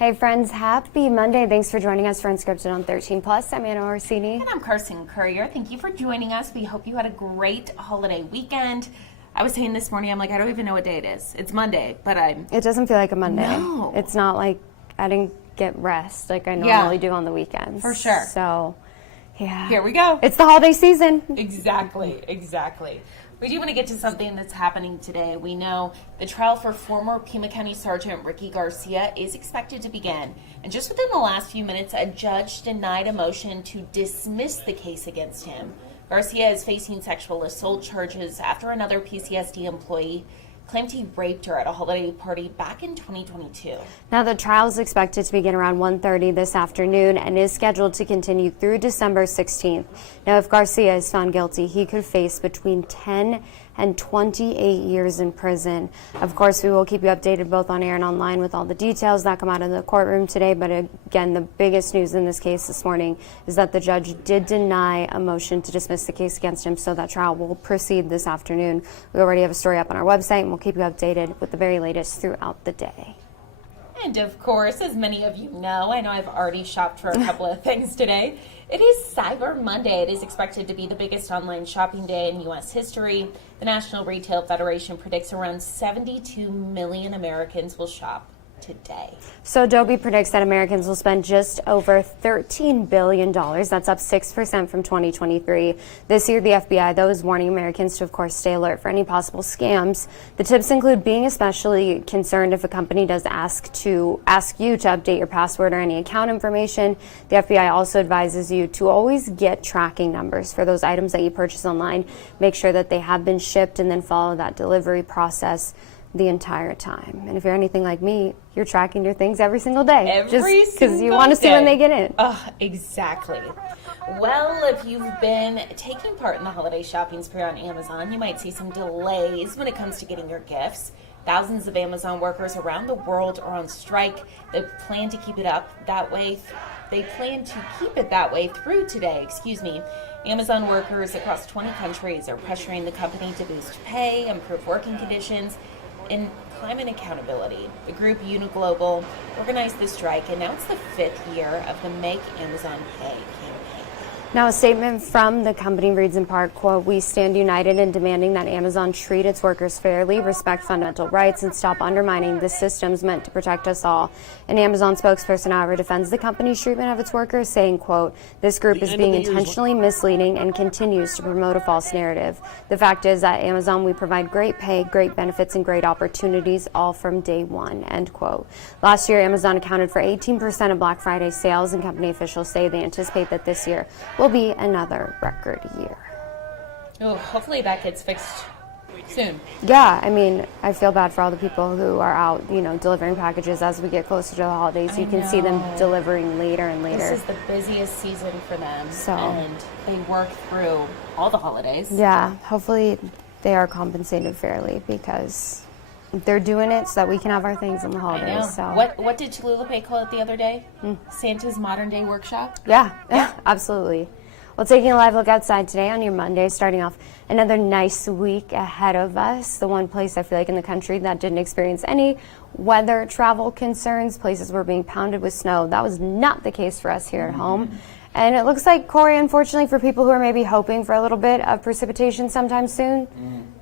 Hey friends, happy Monday. Thanks for joining us for Unscripted on 13 Plus. I'm Anna Orsini. And I'm Carson Courier. Thank you for joining us. We hope you had a great holiday weekend. I was saying this morning, I'm like, I don't even know what day it is. It's Monday, but It doesn't feel like a Monday. No. It's not like I didn't get rest like I normally do on the weekends. For sure. So, yeah. Here we go. It's the holiday season. Exactly. We do want to get to something that's happening today. We know the trial for former Pima County Sergeant Ricky Garcia is expected to begin. And just within the last few minutes, a judge denied a motion to dismiss the case against him. Garcia is facing sexual assault charges after another PCSD employee claimed he raped her at a holiday party back in 2022. Now, the trial is expected to begin around 1:30 this afternoon and is scheduled to continue through December 16th. Now, if Garcia is found guilty, he could face between 10 and 28 years in prison. Of course, we will keep you updated both on air and online with all the details that come out of the courtroom today. But again, the biggest news in this case this morning is that the judge did deny a motion to dismiss the case against him, so that trial will proceed this afternoon. We already have a story up on our website, and we'll keep you updated with the very latest throughout the day. And of course, as many of you know, I know I've already shopped for a couple of things today. It is Cyber Monday. It is expected to be the biggest online shopping day in U.S. history. The National Retail Federation predicts around 72 million Americans will shop today. So Adobe predicts that Americans will spend just over $13 billion. That's up 6% from 2023. This year, the FBI, though, is warning Americans to, of course, stay alert for any possible scams. The tips include being especially concerned if a company does ask you to update your password or any account information. The FBI also advises you to always get tracking numbers for those items that you purchase online. Make sure that they have been shipped and then follow that delivery process the entire time. And if you're anything like me, you're tracking your things every single day. Just because you want to see when they get in. Oh, exactly. Well, if you've been taking part in the holiday shopping spree on Amazon, you might see some delays when it comes to getting your gifts. Thousands of Amazon workers around the world are on strike. They plan to keep it that way through today. Amazon workers across 20 countries are pressuring the company to boost pay, improve working conditions, and climate accountability. The group Uniglobal organized the strike, and now it's the 5th year of the Make Amazon Pay campaign. Now, a statement from the company reads in part, quote, "We stand united in demanding that Amazon treat its workers fairly, respect fundamental rights, and stop undermining the systems meant to protect us all." An Amazon spokesperson, however, defends the company's treatment of its workers, saying, quote, "This group is being intentionally misleading and continues to promote a false narrative. The fact is that Amazon, we provide great pay, great benefits, and great opportunities, all from day one," end quote. Last year, Amazon accounted for 18% of Black Friday sales, and company officials say they anticipate that this year will be another record year. Oh, hopefully that gets fixed soon. Yeah, I mean, I feel bad for all the people who are out, delivering packages as we get closer to the holidays. You can see them delivering later and later. This is the busiest season for them, so, and they work through all the holidays. Yeah, hopefully they are compensated fairly, because they're doing it so that we can have our things in the holidays. I know. So. What did Tallulah call it the other day? Santa's Modern Day Workshop? Yeah, absolutely. Well, taking a live look outside today on your Monday, starting off another nice week ahead of us. The one place I feel like in the country that didn't experience any weather travel concerns, places were being pounded with snow. That was not the case for us here at home. And it looks like, Corey, unfortunately, for people who are maybe hoping for a little bit of precipitation sometime soon,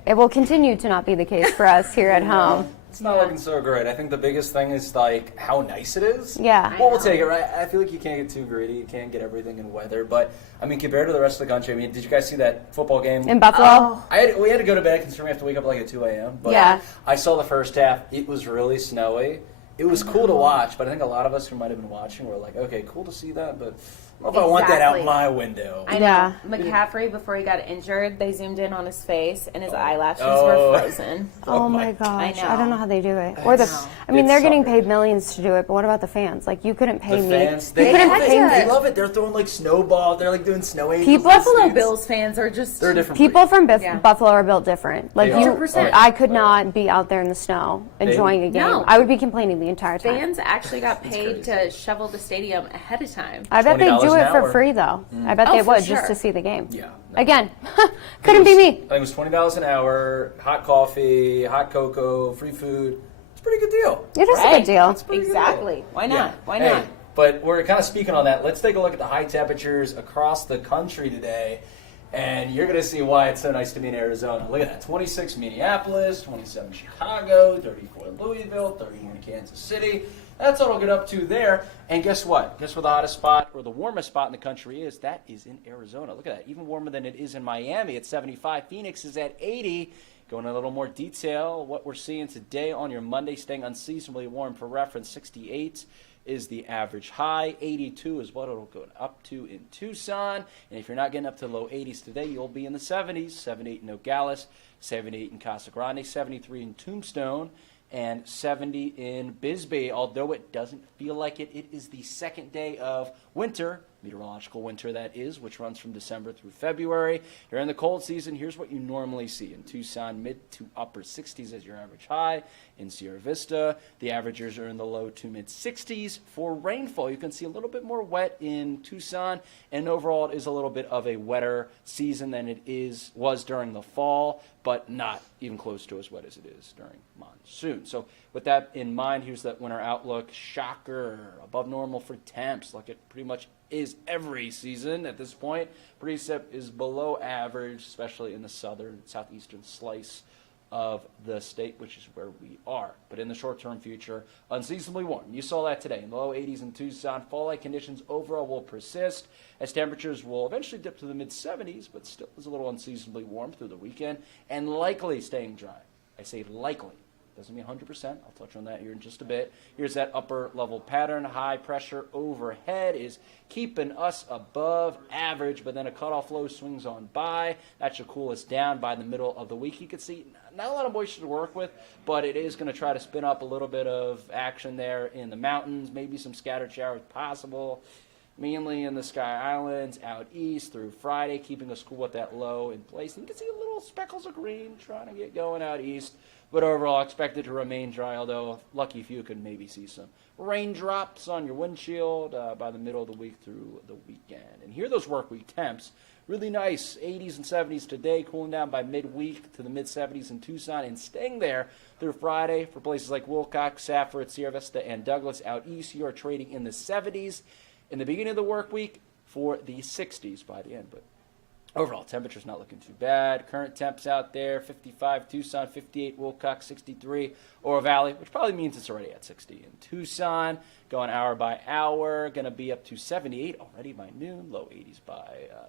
it will continue to not be the case for us here at home. It's not looking so great. I think the biggest thing is like how nice it is. Yeah. Well, we'll take it, right? I feel like you can't get too greedy. You can't get everything in weather. But, I mean, compared to the rest of the country, I mean, did you guys see that football game? In Buffalo? We had to go to bed considering we have to wake up like at 2 a.m. But yeah. I saw the first half. It was really snowy. It was cool to watch, but I think a lot of us who might have been watching were like, okay, cool to see that, but I don't know if I want that out my window. I know. Yeah. McCaffrey, before he got injured, they zoomed in on his face, and his eyelashes were frozen. Oh my gosh. I know. I don't know how they do it. Or they're getting paid millions to do it, but what about the fans? Like, you couldn't pay me. Fans, they love it. They're throwing like snowballs. They're like doing snow angels. Buffalo Bills fans are just... They're different. People from Buffalo are built different. Like, 100%. I could not be out there in the snow enjoying a game. No. I would be complaining the entire time. Fans actually got paid to shovel the stadium ahead of time. I bet they do it for hour. free, though. I bet they would, sure. just to see the game. Yeah. Again, couldn't be me. I think it was $20 an hour, hot coffee, hot cocoa, free food. It's a pretty good deal. It is a good deal. Exactly. Why not? Yeah. Why Hey, not? but we're kind of speaking on that. Let's take a look at the high temperatures across the country today. And you're going to see why it's so nice to be in Arizona. Look at that. 26 Minneapolis, 27 Chicago, 34 Louisville, 31 Kansas City. That's what it'll get up to there. And guess what? Guess where the hottest spot or the warmest spot in the country is? That is in Arizona. Look at that. Even warmer than it is in Miami at 75. Phoenix is at 80. Going into a little more detail, what we're seeing today on your Monday, staying unseasonably warm for reference, 68 is the average high. 82 is what it'll go up to in Tucson. And if you're not getting up to low 80s today, you'll be in the 70s. 78 in Nogales, 78 in Casa Grande, 73 in Tombstone, and 70 in Bisbee. Although it doesn't feel like it, it is the second day of winter, meteorological winter that is, which runs from December through February. During the cold season, here's what you normally see. In Tucson, mid to upper 60s as your average high. In Sierra Vista, the averages are in the low to mid 60s. For rainfall, you can see a little bit more wet in Tucson, and overall it is a little bit of a wetter season than it was during the fall, but not even close to as wet as it is during monsoon. So with that in mind, here's that winter outlook. Shocker, above normal for temps, like it pretty much is every season at this point. Precip is below average, especially in the southeastern slice of the state, which is where we are. But in the short-term future, unseasonably warm. You saw that today. In the low 80s in Tucson, fall-like conditions overall will persist as temperatures will eventually dip to the mid-70s, but still is a little unseasonably warm through the weekend and likely staying dry. I say likely. Doesn't mean 100%. I'll touch on that here in just a bit. Here's that upper level pattern. High pressure overhead is keeping us above average, but then a cutoff low swings on by. That should cool us down by the middle of the week. You can see not a lot of moisture to work with, but it is going to try to spin up a little bit of action there in the mountains. Maybe some scattered showers possible, mainly in the Sky Islands, out east through Friday, keeping us cool with that low in place. And you can see a little speckles of green trying to get going out east. But overall, expected to remain dry, although lucky few could maybe see some raindrops on your windshield by the middle of the week through the weekend. And here are those work week temps. Really nice 80s and 70s today, cooling down by midweek to the mid-70s in Tucson and staying there through Friday for places like Wilcox, Safford, Sierra Vista, and Douglas. Out east, you are trading in the 70s in the beginning of the work week for the 60s by the end. But overall, temperature's not looking too bad. Current temps out there, 55 Tucson, 58 Wilcox, 63 Oro Valley, which probably means it's already at 60 in Tucson. Going hour by hour, going to be up to 78 already by noon, low 80s by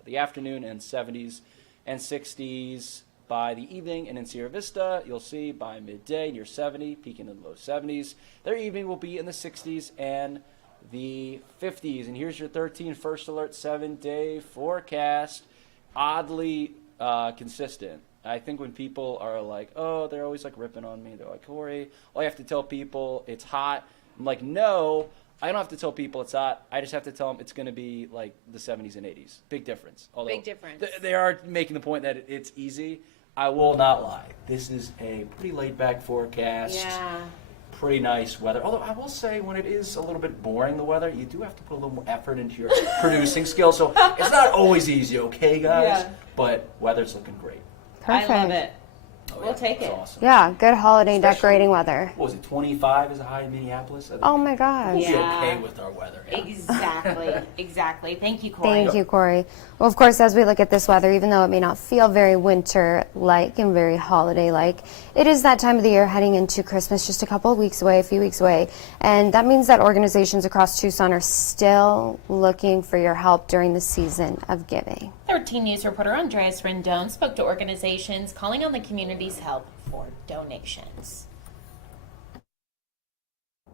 the afternoon, and 70s and 60s by the evening. And in Sierra Vista, you'll see by midday near 70, peaking in the low 70s. Their evening will be in the 60s and the 50s. And here's your 13 first alert 7-day forecast. Oddly consistent. I think when people are like, oh, they're always like ripping on me. They're like, Corey, all you have to tell people it's hot. I'm like, no, I don't have to tell people it's hot. I just have to tell them it's going to be like the 70s and 80s. Big difference. Although Big difference. They are making the point that it's easy. I will not lie. This is a pretty laid-back forecast. Yeah. Pretty nice weather. Although I will say when it is a little bit boring, the weather, you do have to put a little more effort into your producing skills. So it's not always easy, okay, guys? Yeah. But weather's looking great. Perfect. I love it. Oh, We'll take it's it. awesome. Yeah, good holiday Especially- decorating weather. What was it, 25 is a high in Minneapolis? I think Oh my gosh. we'll be Yeah. okay with our weather. Yeah. Exactly. Exactly. Thank you, Corey. Thank you, Corey. Well, of course, as we look at this weather, even though it may not feel very winter-like and very holiday-like, it is that time of the year heading into Christmas, just a couple of weeks away, a few weeks away. And that means that organizations across Tucson are still looking for your help during the season of giving. 13 News reporter Andreas Rendon spoke to organizations calling on the community's help for donations.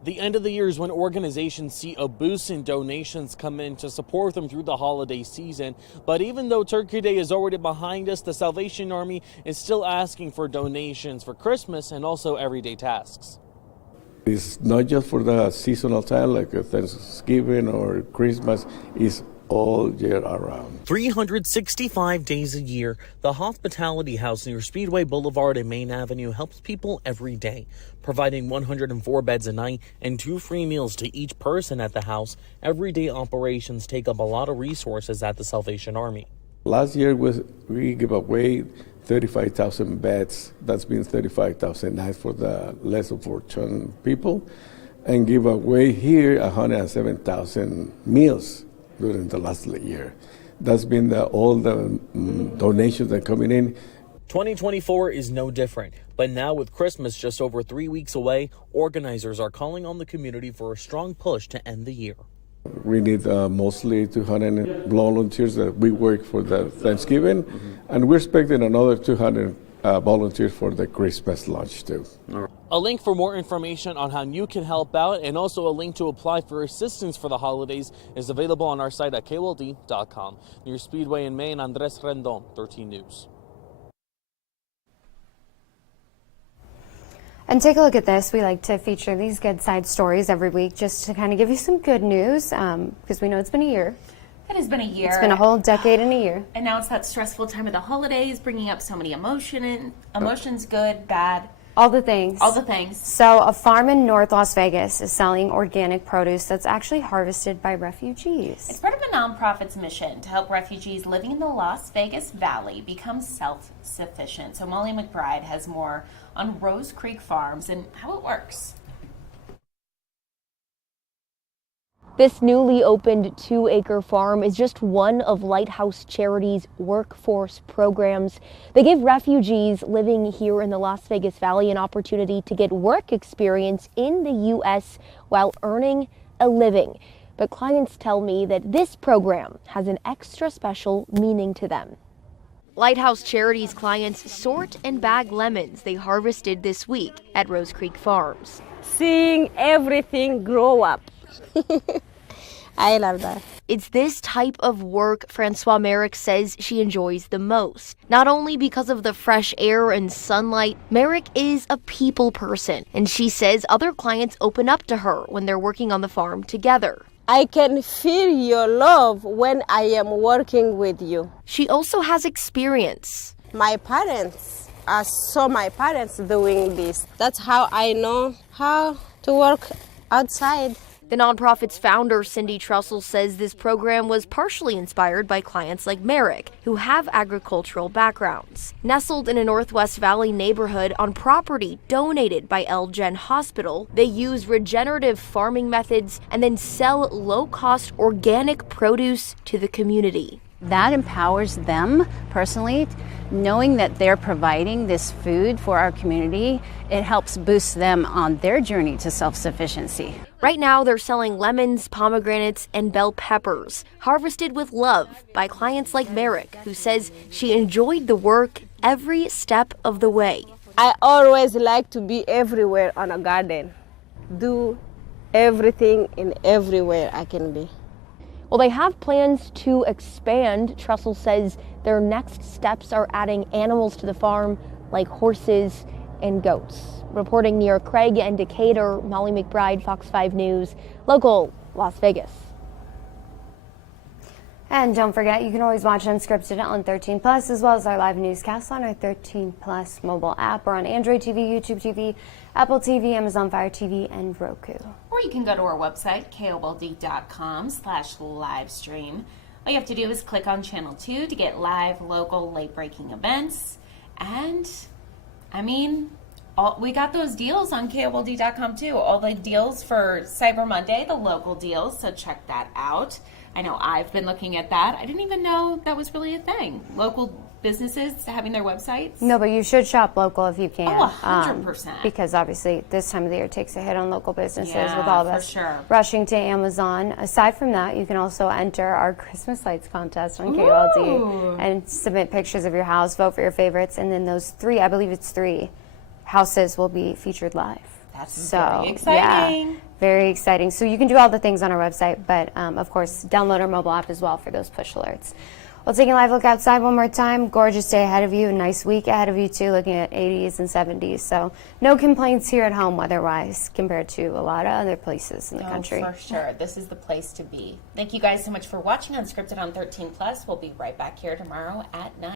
The end of the year is when organizations see a boost in donations come in to support them through the holiday season. But even though Turkey Day is already behind us, the Salvation Army is still asking for donations for Christmas and also everyday tasks. It's not just for the seasonal time like Thanksgiving or Christmas, it's all year around. 365 days a year, the Hospitality House near Speedway Boulevard and Main Avenue helps people every day, providing 104 beds a night and 2 free meals to each person at the house. Everyday operations take up a lot of resources at the Salvation Army. Last year we gave away 35,000 beds. That's been 35,000 nights for the less fortunate people. And give away here 107,000 meals during the last year. That's been all the donations that are coming in. 2024 is no different, but now with Christmas just over 3 weeks away, organizers are calling on the community for a strong push to end the year. We need mostly 200 volunteers that we work for the Thanksgiving, and we're expecting another 200 volunteers for the Christmas lunch too. A link for more information on how you can help out and also a link to apply for assistance for the holidays is available on our site at KOLD.com. Near Speedway in Maine, Andres Rendon, 13 News. And take a look at this. We like to feature these good side stories every week just to kind of give you some good news because we know it's been a year. It has been a year. It's been a whole decade and a year. And now it's that stressful time of the holidays, bringing up so many emotions, good, bad. All the things. All the things. So a farm in North Las Vegas is selling organic produce that's actually harvested by refugees. It's part of a nonprofit's mission to help refugees living in the Las Vegas Valley become self-sufficient. So Molly McBride has more on Rose Creek Farms and how it works. This newly opened 2-acre farm is just one of Lighthouse Charity's workforce programs. They give refugees living here in the Las Vegas Valley an opportunity to get work experience in the U.S. while earning a living. But clients tell me that this program has an extra special meaning to them. Lighthouse Charity's clients sort and bag lemons they harvested this week at Rose Creek Farms. Seeing everything grow up. I love that. It's this type of work Francois Merrick says she enjoys the most. Not only because of the fresh air and sunlight, Merrick is a people person, and she says other clients open up to her when they're working on the farm together. I can feel your love when I am working with you. She also has experience. My parents, I saw my parents doing this. That's how I know how to work outside. The nonprofit's founder, Cindy Trussell, says this program was partially inspired by clients like Merrick, who have agricultural backgrounds. Nestled in a Northwest Valley neighborhood on property donated by Elgen Hospital, they use regenerative farming methods and then sell low-cost organic produce to the community. That empowers them personally, knowing that they're providing this food for our community. It helps boost them on their journey to self-sufficiency. Right now, they're selling lemons, pomegranates, and bell peppers, harvested with love by clients like Merrick, who says she enjoyed the work every step of the way. I always like to be everywhere on a garden. Do everything in everywhere I can be. Well, they have plans to expand. Trussell says their next steps are adding animals to the farm like horses and goats. Reporting near Craig and Decatur, Molly McBride, Fox 5 News, local Las Vegas. And don't forget, you can always watch Unscripted on 13 Plus, as well as our live newscasts on our 13 Plus mobile app or on Android TV, YouTube TV, Apple TV, Amazon Fire TV, and Roku. Or you can go to our website, KOLD.com/livestream. All you have to do is click on Channel 2 to get live, local, late-breaking events. And, I mean, we got those deals on KOLD.com too. All the deals for Cyber Monday, the local deals, so check that out. I know I've been looking at that. I didn't even know that was really a thing. Local businesses having their websites. No, but you should shop local if you can. Oh, 100%. Because obviously this time of the year takes a hit on local businesses Yeah, with all of for us sure. rushing to Amazon. Aside from that, you can also enter our Christmas lights contest on KOLD Ooh. and submit pictures of your house, vote for your favorites, and then those three, I believe it's 3 houses will be featured live. That's So, very exciting. Yeah, very exciting. So you can do all the things on our website, but of course, download our mobile app as well for those push alerts. We'll take a live look outside one more time. Gorgeous day ahead of you. A nice week ahead of you, too, looking at 80s and 70s. So no complaints here at home weather-wise compared to a lot of other places in the country. For sure. This is the place to be. Thank you guys so much for watching Unscripted on 13 Plus. We'll be right back here tomorrow at 9.